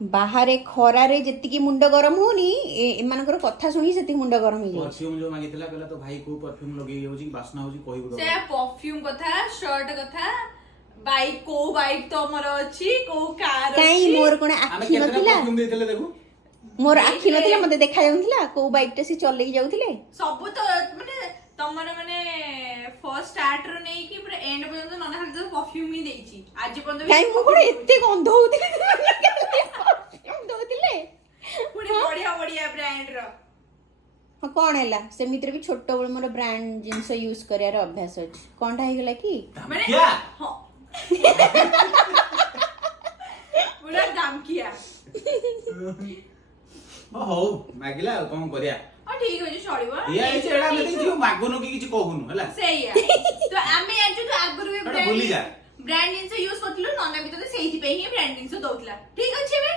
ବାହାରେ ଖରାରେ ଯେତିକି ମୁଣ୍ଡ ଗରମ ହଉନି ଏମାନଙ୍କର କଥା ଶୁଣି ସେତିକି ମୁଣ୍ଡ ଗରମ ହେଇଯାଉଛି। परफ्यूम जो मागितला कहला तो भाई को परफ्यूम लगे होची बासना होची कहबो से परफ्यूम कथा शर्ट कथा बाइक को बाइक तो हमर अछि को कार काई मोर कोन आमे आखि केतना नथिला परफ्यूम देथिले देखु मोर आखि नथिला मते देखा जाउथिला को बाइक टे से चलेई जाउथिले सब तो माने तमर माने फर्स्ट स्टार्टर नै कि पूरा एंड पर्यंत नना खाली तो परफ्यूम ही देछि आज पर्यंत काई मो कोन एते गंध होउथिले परफ्यूम दोथिले पूरी बढ़िया बढ़िया ब्रांड रो हाँ कौन है सेमित्र भी छोट बड़ मोर ब्रांड जिनस यूज करार अभ्यास अछि कोनटा हे गेला की माने क्या हां पूरा दाम किया हो मागिला कोन करिया और ठीक हो जे चलिबो या ए एडा मते जो मागुनो की किछ कहूनु हला सेया तो आमे आज तो आगुरु एडा भूली जा ब्रांड जिनस यूज करथिलु नना भी तो सेही पे ही ब्रांड जिनस दउतला ठीक अछि बे